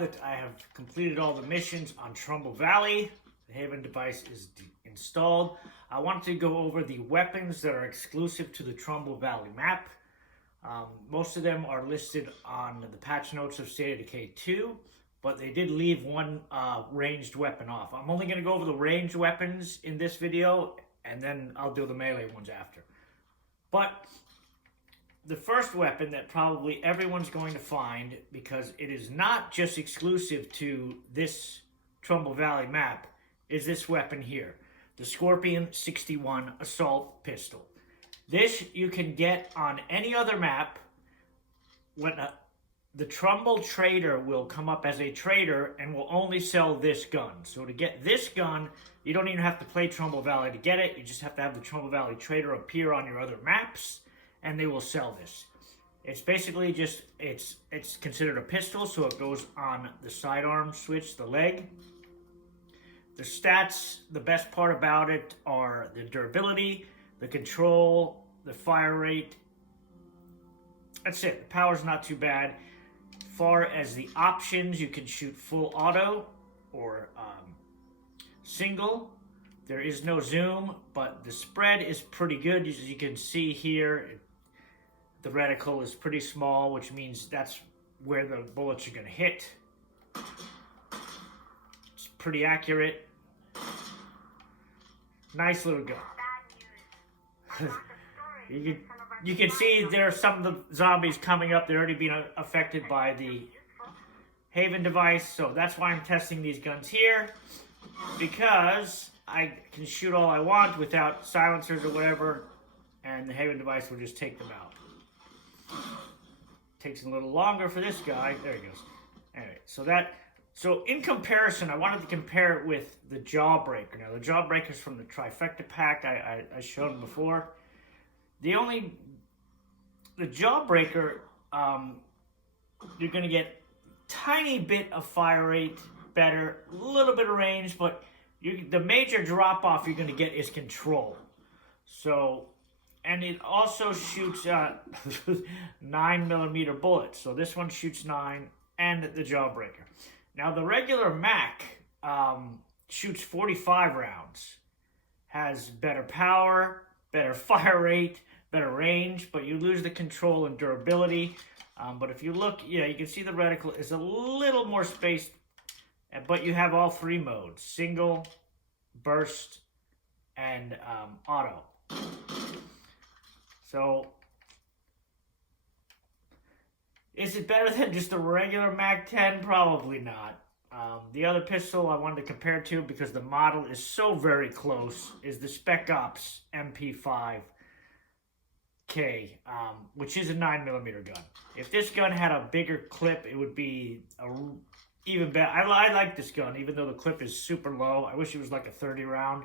that I have completed all the missions on Trumbull Valley, the Haven device is installed. I want to go over the weapons that are exclusive to the Trumbull Valley map. Most of them are listed on the patch notes of State of Decay 2, but they did leave one ranged weapon off. I'm only going to go over the ranged weapons in this video, and then I'll do the melee ones after. But the first weapon that probably everyone's going to find, because it is not just exclusive to this Trumbull Valley map, is this weapon here, the SKORPION 61 Assault Pistol. This you can get on any other map when the Trumbull trader will come up as a trader and will only sell this gun. So to get this gun, you don't even have to play Trumbull Valley to get it. You just have to have the Trumbull Valley trader appear on your other maps, and they will sell this. It's basically just, it's considered a pistol, so it goes on the sidearm switch, the leg. The stats, the best part about it are the durability, the control, the fire rate. That's it. The power's not too bad. As far as the options, you can shoot full auto or single. There is no zoom, but the spread is pretty good. As you can see here, the reticle is pretty small, which means that's where the bullets are going to hit. It's pretty accurate. Nice little gun. You can see there are some of the zombies coming up. They're already being affected by the Haven device, so that's why I'm testing these guns here, because I can shoot all I want without silencers or whatever, and the Haven device will just take them out. Takes a little longer for this guy. There he goes. Anyway, so in comparison, I wanted to compare it with the Jawbreaker. Now, the Jawbreaker's from the Trifecta pack I showed them before. The Jawbreaker, you're going to get tiny bit of fire rate better, a little bit of range, but the major drop-off you're going to get is control. So, and it also shoots 9mm bullets. So this one shoots 9, and the Jawbreaker. Now the regular Mac shoots 45 rounds, has better power, better fire rate, better range, but you lose the control and durability. But if you look, yeah, you can see the reticle is a little more spaced, but you have all three modes: single, burst, and auto. So, is it better than just the regular MAC-10? Probably not. The other pistol I wanted to compare to, because the model is so very close, is the Spec Ops MP5K, which is a 9mm gun. If this gun had a bigger clip, it would be even better. I like this gun, even though the clip is super low. I wish it was like a 30 round,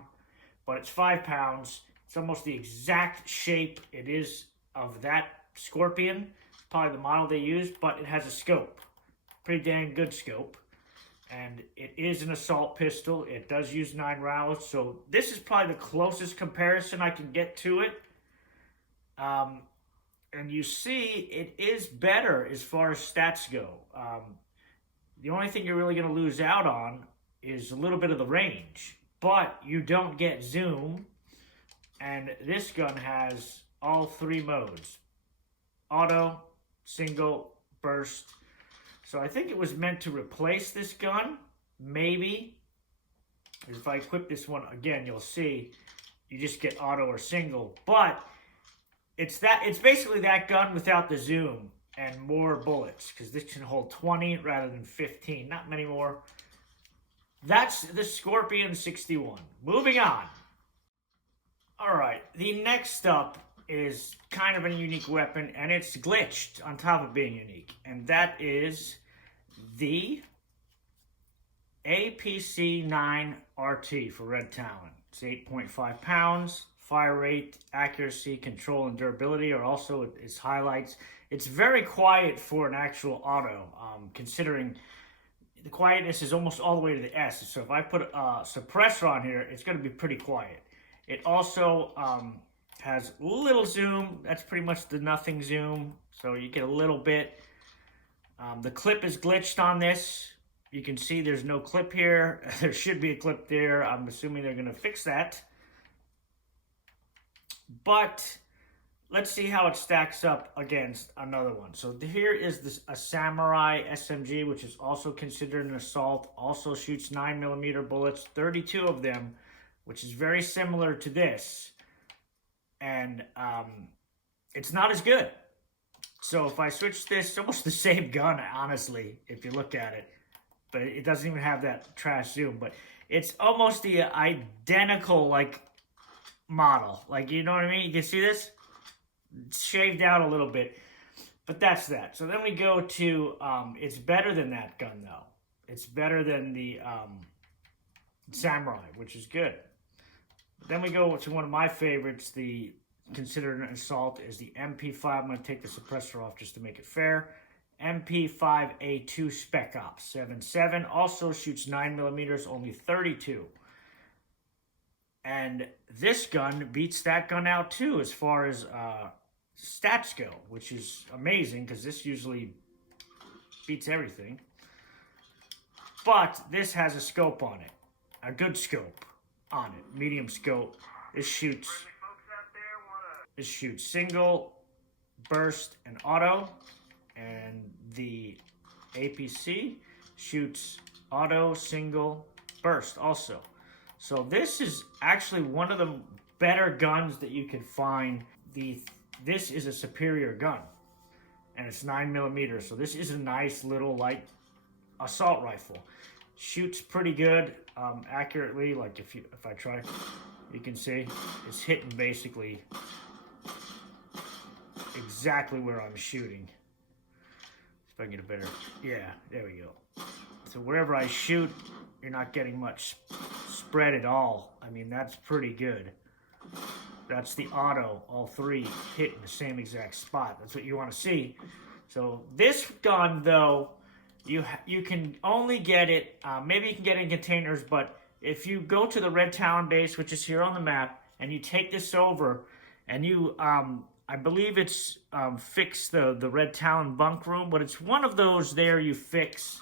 but it's 5 pounds. It's almost the exact shape it is of that SKORPION. It's probably the model they used, but it has a scope. Pretty dang good scope. And it is an assault pistol. It does use 9 rounds, so this is probably the closest comparison I can get to it. And you see, it is better as far as stats go. The only thing you're really going to lose out on is a little bit of the range, but you don't get zoom. And this gun has all 3 modes: auto, single, burst. So I think it was meant to replace this gun, maybe. If I equip this one again, you'll see you just get auto or single. But it's basically that gun without the zoom and more bullets, because this can hold 20 rather than 15. Not many more. That's the SKORPION 61. Moving on. Alright, the next up is kind of a unique weapon, and it's glitched on top of being unique. And that is the APC-9 RT for Red Talon. It's 8.5 pounds. Fire rate, accuracy, control, and durability are also its highlights. It's very quiet for an actual auto, considering the quietness is almost all the way to the S. So if I put a suppressor on here, it's going to be pretty quiet. It also has little zoom. That's pretty much the nothing zoom, so you get a little bit. The clip is glitched on this. You can see there's no clip here. There should be a clip there. I'm assuming they're going to fix that. But let's see how it stacks up against another one. So here is a Samurai SMG, which is also considered an assault. Also shoots 9mm bullets, 32 of them, which is very similar to this. And it's not as good. So if I switch this, it's almost the same gun, honestly, if you look at it. But it doesn't even have that trash zoom. But it's almost the identical, like, model. Like, you know what I mean? You can see this? It's shaved down a little bit. But that's that. So then we go to, it's better than that gun, though. It's better than the Samurai, which is good. Then we go to one of my favorites, considered an assault, is the MP5. I'm going to take the suppressor off just to make it fair. MP5A2 Spec Ops 7.7. Also shoots 9mm, only 32. And this gun beats that gun out too as far as stats go, which is amazing because this usually beats everything. But this has a scope on it, a good scope on it, medium scope. This shoots single, burst, and auto. And the APC shoots auto, single, burst also. So this is actually one of the better guns that you can find. This is a superior gun, and it's 9mm. So this is a nice little light assault rifle. Shoots pretty good, accurately. Like if I try, you can see it's hitting basically exactly where I'm shooting. If I can get a better, yeah, there we go. So wherever I shoot, you're not getting much spread at all. I mean, that's pretty good. That's the auto, all three hitting the same exact spot. That's what you want to see. So this gun, though, you can only get it, maybe you can get it in containers, but if you go to the Red Talon base, which is here on the map, and you take this over, and you, I believe it's fix the Red Talon bunk room, but it's one of those there you fix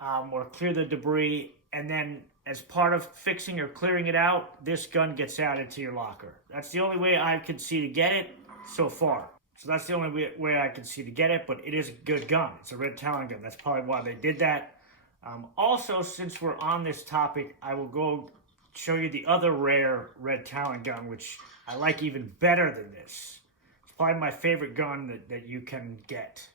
or clear the debris, and then as part of fixing or clearing it out, this gun gets added to your locker. That's the only way I could see to get it so far. So that's the only way I could see to get it, but it is a good gun. It's a Red Talon gun. That's probably why they did that. Also, since we're on this topic, I will go show you the other rare Red Talon gun, which I like even better than this. It's probably my favorite gun that you can get.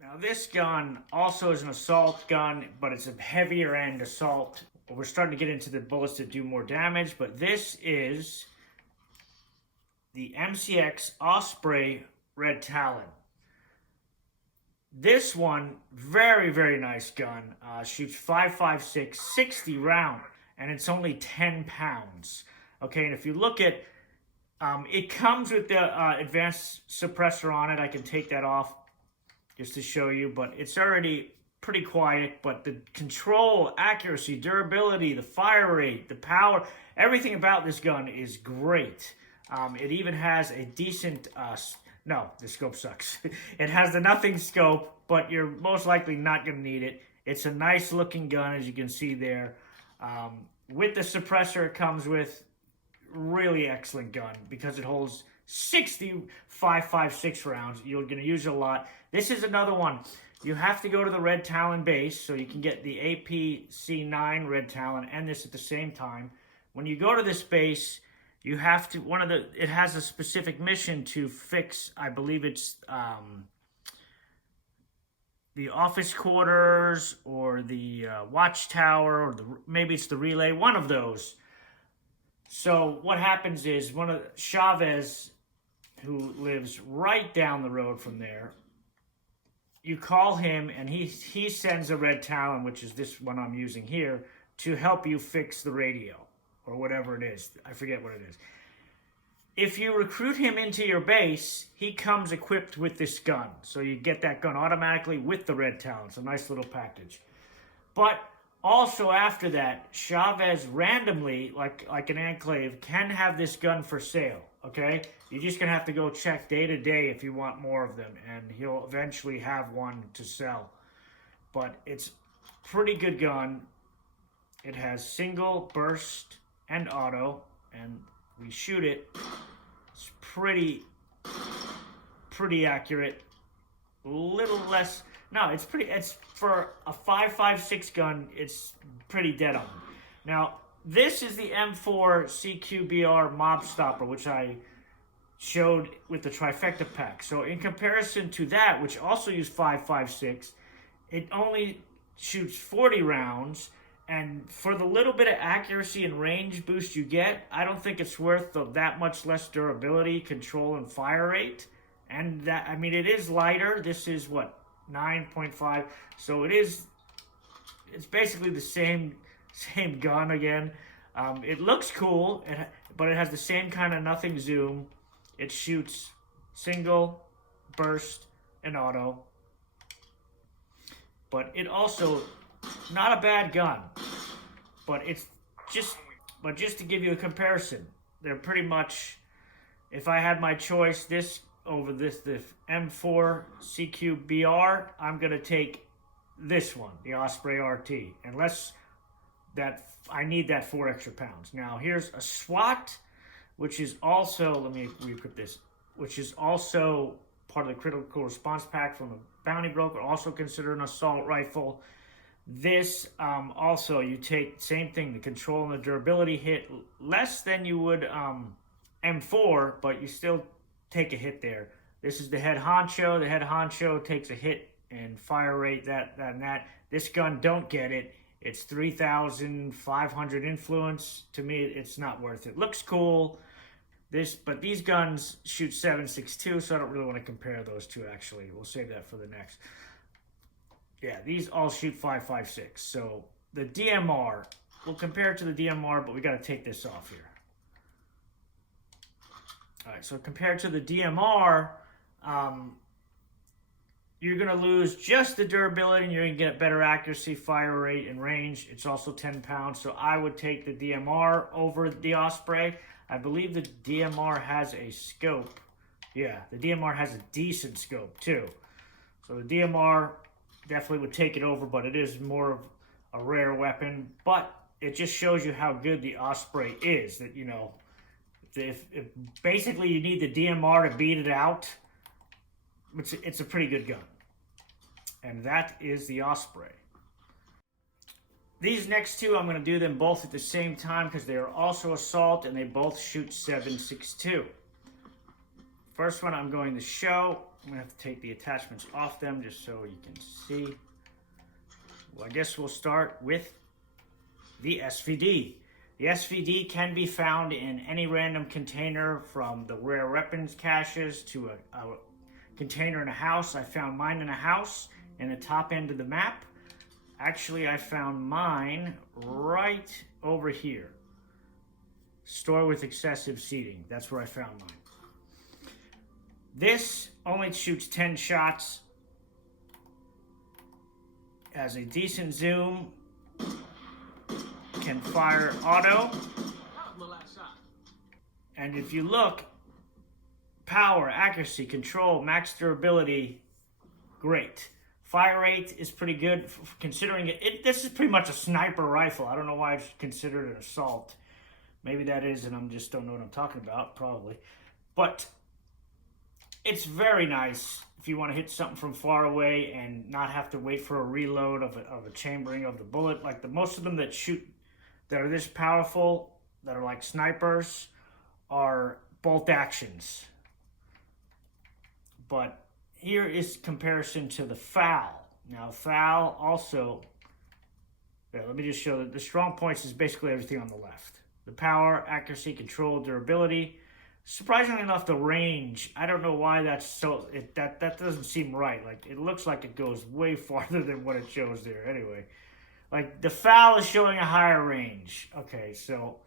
Now this gun also is an assault gun, but it's a heavier end assault. We're starting to get into the bullets that do more damage, but this is the MCX Osprey Red Talon. This one, very, very nice gun. Shoots 5.56, 60 round, and it's only 10 pounds. Okay, and if you look at, it comes with the advanced suppressor on it. I can take that off just to show you, but it's already pretty quiet. But the control, accuracy, durability, the fire rate, the power, everything about this gun is great. It even has a decent, no, the scope sucks. It has the nothing scope, but you're most likely not going to need it. It's a nice looking gun, as you can see there. With the suppressor it comes with, really excellent gun because it holds 60 5.56 rounds. You're going to use it a lot. This is another one. You have to go to the Red Talon base, so you can get the APC-9 Red Talon and this at the same time. When you go to this base, you have to, it has a specific mission to fix, I believe it's the office quarters or the watchtower, or maybe it's the relay, one of those. So what happens is Chavez, who lives right down the road from there, you call him and he sends a Red Talon, which is this one I'm using here, to help you fix the radio or whatever it is. I forget what it is. If you recruit him into your base, he comes equipped with this gun. So you get that gun automatically with the Red Talon. It's a nice little package. But also after that, Chavez randomly, like an enclave, can have this gun for sale, okay? You're just going to have to go check day to day if you want more of them, and he'll eventually have one to sell. But it's Pretty good gun. It has single, burst, and auto, and we shoot it. It's pretty accurate. A little less. No, it's pretty. It's for a 5.56 gun. It's pretty dead on. Now, this is the M4 CQBR Mob Stopper, which I showed with the trifecta pack. So in comparison to that, which also used 5.56, it only shoots 40 rounds, and for the little bit of accuracy and range boost you get, I don't think it's worth that much less durability, control, and fire rate. And that, I mean, it is lighter. This is what, 9.5, so it's basically the same gun again. It looks cool, but it has the same kind of nothing zoom. It shoots single, burst, and auto. But it also, not a bad gun. But just to give you a comparison, they're pretty much, if I had my choice, this over the M4 CQBR, I'm gonna take this one, the Osprey RT, unless that I need that 4 extra pounds. Now here's a SWAT, which is also, let me re-equip this, which is also part of the critical response pack from the Bounty Broker, also considered an assault rifle. This also, you take same thing, the control and the durability hit less than you would M4, but you still take a hit there. This is the head honcho. The head honcho takes a hit and fire rate that. This gun don't get it. It's 3,500 influence. To me, it's not worth it. Looks cool. But these guns shoot 7.62, so I don't really want to compare those two, actually. We'll save that for the next. Yeah, these all shoot 5.56. So the DMR, we'll compare it to the DMR, but we got to take this off here. All right, so compared to the DMR, you're going to lose just the durability, and you're going to get better accuracy, fire rate, and range. It's also 10 pounds, so I would take the DMR over the Osprey. I believe the DMR has a scope. Yeah, the DMR has a decent scope, too. So the DMR definitely would take it over, but it is more of a rare weapon. But it just shows you how good the Osprey is, that, you know, if basically you need the DMR to beat it out, it's a pretty good gun. And that is the Osprey. These next two, I'm going to do them both at the same time because they are also assault and they both shoot 7.62. First one I'm going to show. I'm going to have to take the attachments off them just so you can see. Well, I guess we'll start with the SVD. The SVD can be found in any random container, from the rare weapons caches to a container in a house. I found mine in a house in the top end of the map. Actually, I found mine right over here. Store with excessive seating. That's where I found mine. This only shoots 10 shots. Has a decent zoom. Can fire auto. And if you look, power, accuracy, control, max durability, great. Fire rate is pretty good, considering this is pretty much a sniper rifle. I don't know why I consider it an assault. Maybe that is, and I just don't know what I'm talking about, probably. But it's very nice if you want to hit something from far away and not have to wait for a reload of a chambering of the bullet. Like most of them that shoot, that are this powerful, that are like snipers, are bolt actions. But here is comparison to the FAL. Now, FAL also, let me just show that the strong points is basically everything on the left. The power, accuracy, control, durability. Surprisingly enough, the range, I don't know why that's so, that doesn't seem right. Like, it looks like it goes way farther than what it shows there anyway. Like, the FAL is showing a higher range. Okay, so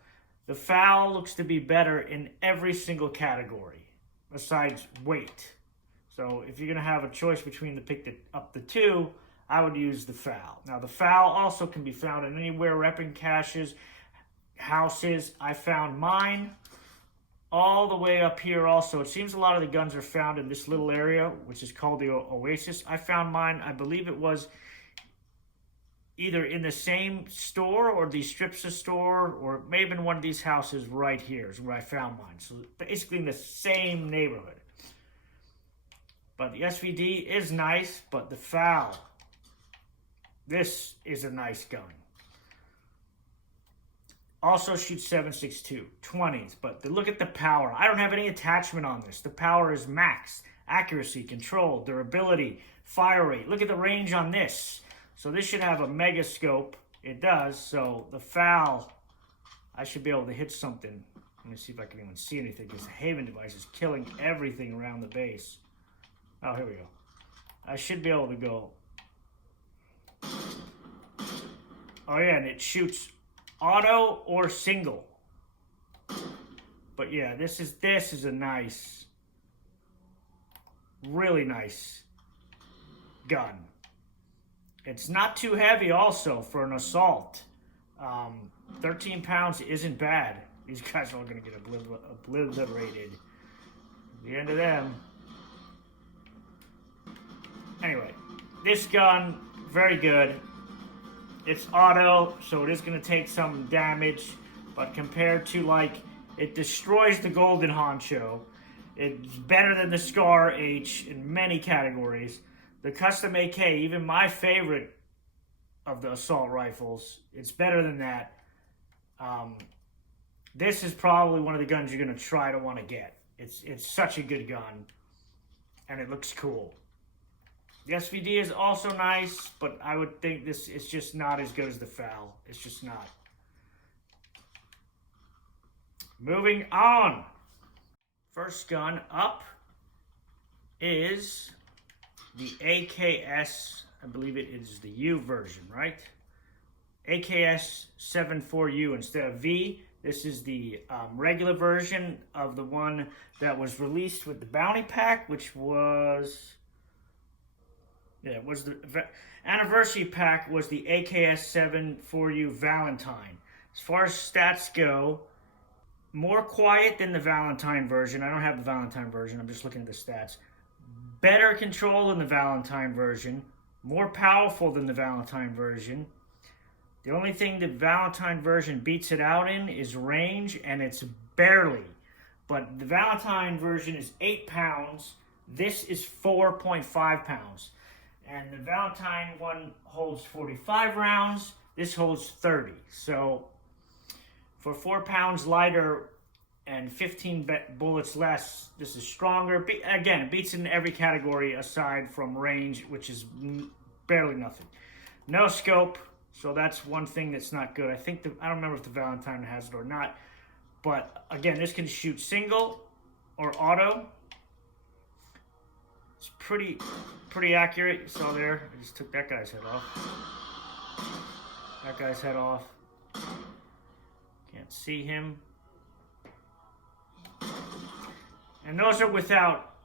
the FAL looks to be better in every single category, besides weight. So if you're going to have a choice between up the two, I would use the FAL. Now, the FAL also can be found in anywhere, weapon caches, houses. I found mine all the way up here also. It seems a lot of the guns are found in this little area, which is called the Oasis. I found mine, I believe it was either in the same store or these strips of store, or maybe in one of these houses right here is where I found mine. So basically in the same neighborhood. But the SVD is nice, but the FAL, this is a nice gun. Also shoots 7.62, 20s, but look at the power. I don't have any attachment on this. The power is max. Accuracy, control, durability, fire rate. Look at the range on this. So this should have a mega scope. It does. So the FAL, I should be able to hit something. Let me see if I can even see anything, because the Haven device is killing everything around the base. Oh, here we go. I should be able to go. Oh yeah, and it shoots auto or single. But yeah, this is a nice, really nice gun. It's not too heavy also for an assault. 13 pounds isn't bad. These guys are all going to get obliterated. The end of them. Anyway, this gun, very good. It's auto, so it is going to take some damage, but compared to, like, it destroys the Golden Honcho. It's better than the Scar H in many categories. The Custom AK, even my favorite of the assault rifles, it's better than that. This is probably one of the guns you're going to try to want to get. It's such a good gun, and it looks cool. The SVD is also nice, but I would think this is just not as good as the FAL. It's just not. Moving on. First gun up is the AKS, I believe it is the U version, right? AKS 74U instead of V. This is the regular version of the one that was released with the Bounty Pack, which was... yeah, it was the anniversary pack was the AKS 74U Valentine. As far as stats go, more quiet than the Valentine version. I don't have the Valentine version. I'm just looking at the stats. Better control than the Valentine version. More powerful than the Valentine version. The only thing the Valentine version beats it out in is range, and it's barely. But the Valentine version is 8 pounds. This is 4.5 pounds. And the Valentine one holds 45 rounds. This holds 30. So for 4 pounds lighter and 15 bullets less, this is stronger. Again, it beats in every category aside from range, which is barely nothing. No scope, so that's one thing that's not good. I don't remember if the Valentine has it or not. But again, this can shoot single or auto. It's pretty accurate. You saw there. I just took that guy's head off. That guy's head off. Can't see him. And those are without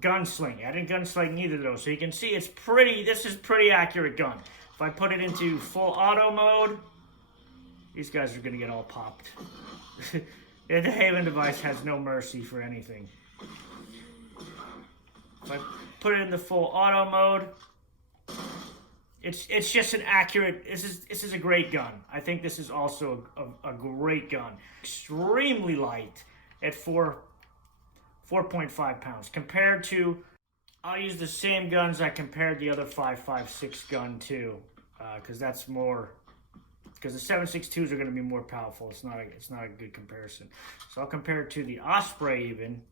gunsling. I didn't gunsling neither of those. So you can see this is pretty accurate gun. If I put it into full auto mode, these guys are going to get all popped. The Haven device has no mercy for anything. If I put it in the full auto mode, it's just an accurate. This is a great gun. I think this is also a great gun. Extremely light at 4.5 pounds compared to. I'll use the same guns I compared the other 5.56 gun to, because that's more. Because the 7.62s are going to be more powerful. It's not a good comparison. So I'll compare it to the Osprey even.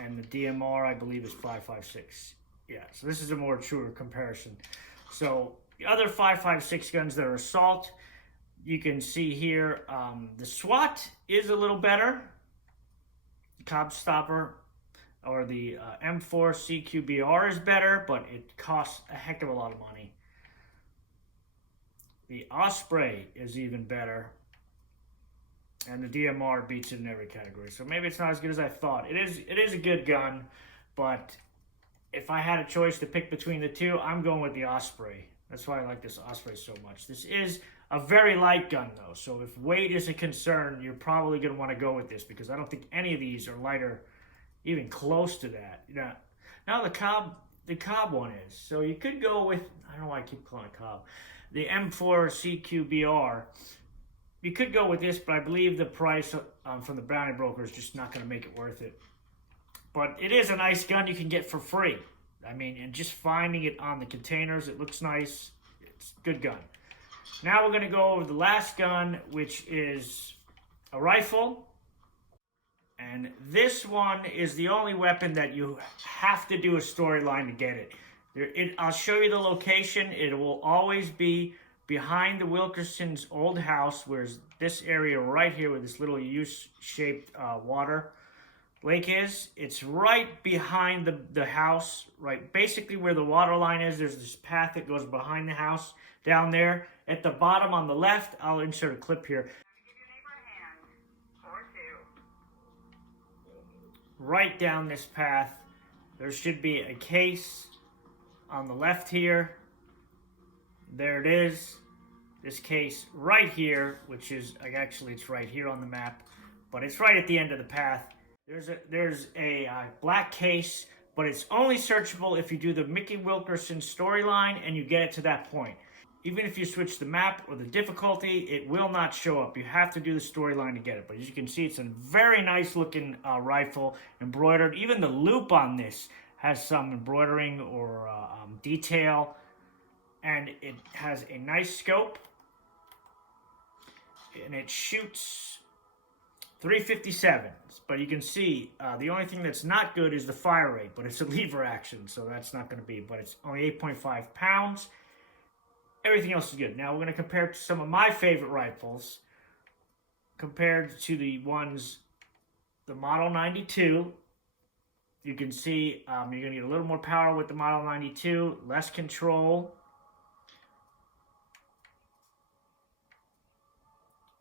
And the DMR, I believe, is 5.56. Yeah, so this is a more truer comparison. So the other 5.56 guns that are assault, you can see here, the SWAT is a little better. The Cobb Stopper or the M4 CQBR is better, but it costs a heck of a lot of money. The Osprey is even better. And the DMR beats it in every category. So maybe it's not as good as I thought. It is a good gun, but if I had a choice to pick between the two, I'm going with the Osprey. That's why I like this Osprey so much. This is a very light gun, though. So if weight is a concern, you're probably going to want to go with this, because I don't think any of these are lighter, even close to that. Now the Cobb one is. So you could go with, I don't know why I keep calling it Cobb. the M4 CQBR. You could go with this, but I believe the price from the bounty broker is just not going to make it worth it. But it is a nice gun you can get for free. I mean, and just finding it on the containers, it looks nice. It's a good gun. Now we're going to go over the last gun, which is a rifle. And this one is the only weapon that you have to do a storyline to get it. I'll show you the location. It will always be behind the Wilkerson's old house, where's this area right here where this little U-shaped water lake is. It's right behind the house, right basically where the water line is. There's this path that goes behind the house down there. At the bottom on the left, I'll insert a clip here. Right down this path, there should be a case on the left here. There it is. This case right here, which is, actually it's right here on the map, but it's right at the end of the path. There's a black case, but it's only searchable if you do the Mickey Wilkerson storyline and you get it to that point. Even if you switch the map or the difficulty, it will not show up. You have to do the storyline to get it. But as you can see, it's a very nice looking rifle, embroidered. Even the loop on this has some embroidering or detail. And it has a nice scope. And it shoots 357s. But you can see the only thing that's not good is the fire rate. But it's a lever action, so that's not going to be. But it's only 8.5 pounds. Everything else is good. Now we're going to compare it to some of my favorite rifles. Compared to the ones, the Model 92. You can see you're going to get a little more power with the Model 92. Less control.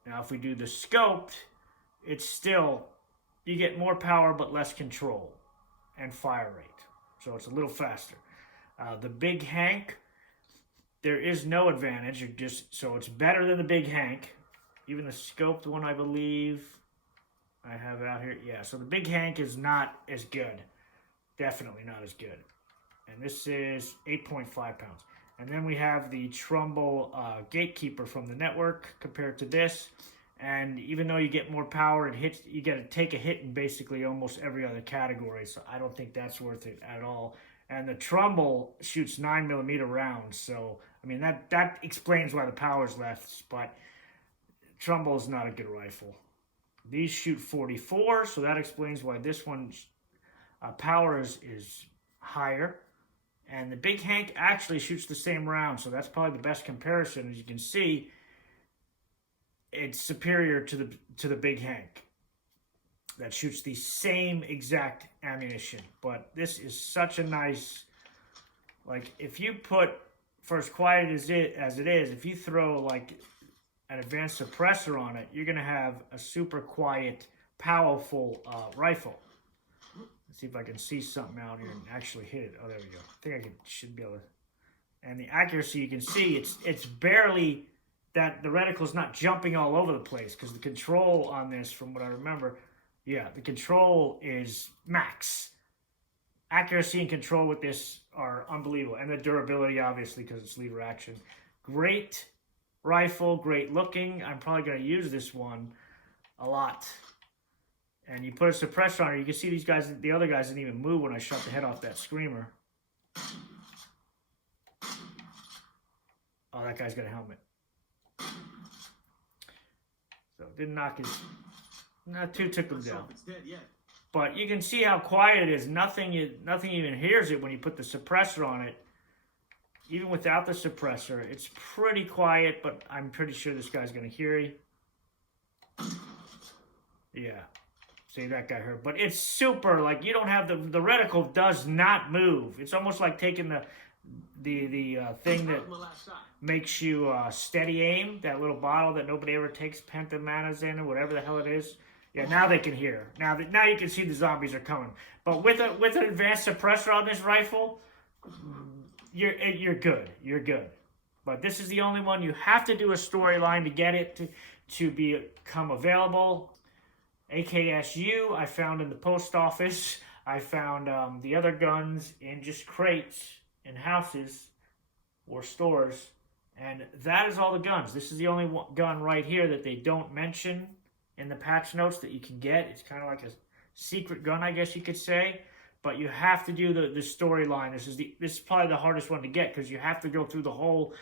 Now if we do the scoped, it's still, you get more power but less control and fire rate. So it's a little faster. The Big Hank, there is no advantage. So it's better than the Big Hank. Even the scoped one, I believe, I have out here. Yeah, so the Big Hank is not as good. Definitely not as good. And this is 8.5 pounds. And then we have the Trumbull Gatekeeper from the network compared to this. And even though you get more power, you got to take a hit in basically almost every other category. So I don't think that's worth it at all. And the Trumbull shoots 9mm rounds. So, I mean, that explains why the power's less. But Trumbull is not a good rifle. These shoot 44. So that explains why this one's power is higher. And the Big Hank actually shoots the same round, so that's probably the best comparison. As you can see, it's superior to the Big Hank that shoots the same exact ammunition. But this is such a nice, like, if you put, for as quiet as it is, if you throw like an advanced suppressor on it, you're gonna have a super quiet, powerful rifle. See if I can see something out here and actually hit it. Oh, there we go. I think should be able to. And the accuracy, you can see it's barely that the reticle's not jumping all over the place, because the control on this, from what I remember, yeah, the control is max. Accuracy and control with this are unbelievable, and the durability, obviously, because it's lever action. Great rifle, great looking. I'm probably going to use this one a lot. And you put a suppressor on it, you can see these guys, the other guys didn't even move when I shot the head off that screamer. Oh, that guy's got a helmet. So it didn't knock his, not too took him down. But you can see how quiet it is. Nothing even hears it when you put the suppressor on it. Even without the suppressor, it's pretty quiet, but I'm pretty sure this guy's going to hear you. Yeah. See, that guy hurt. But it's super, like, you don't have the reticle does not move. It's almost like taking the thing that makes you steady aim, that little bottle that nobody ever takes pentamanas in, or whatever the hell it is. Yeah, now they can hear. Now you can see the zombies are coming. But with an advanced suppressor on this rifle, you're good. You're good. But this is the only one. You have to do a storyline to get it to become available. AKSU, I found in the post office. I found the other guns in just crates in houses or stores. And that is all the guns. This is the only gun right here that they don't mention in the patch notes that you can get. It's kind of like a secret gun, I guess you could say. But you have to do the storyline. This is probably the hardest one to get because you have to go through the whole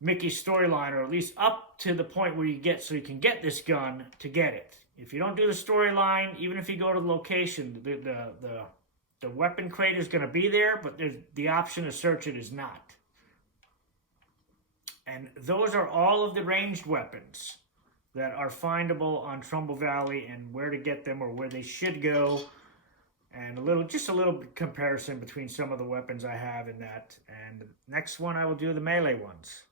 Mickey storyline, or at least up to the point where you get so you can get this gun to get it. If you don't do the storyline, even if you go to the location, the weapon crate is going to be there, but the option to search it is not. And those are all of the ranged weapons that are findable on Trumbull Valley, and where to get them or where they should go, and just a little comparison between some of the weapons I have in that. And next one I will do the melee ones.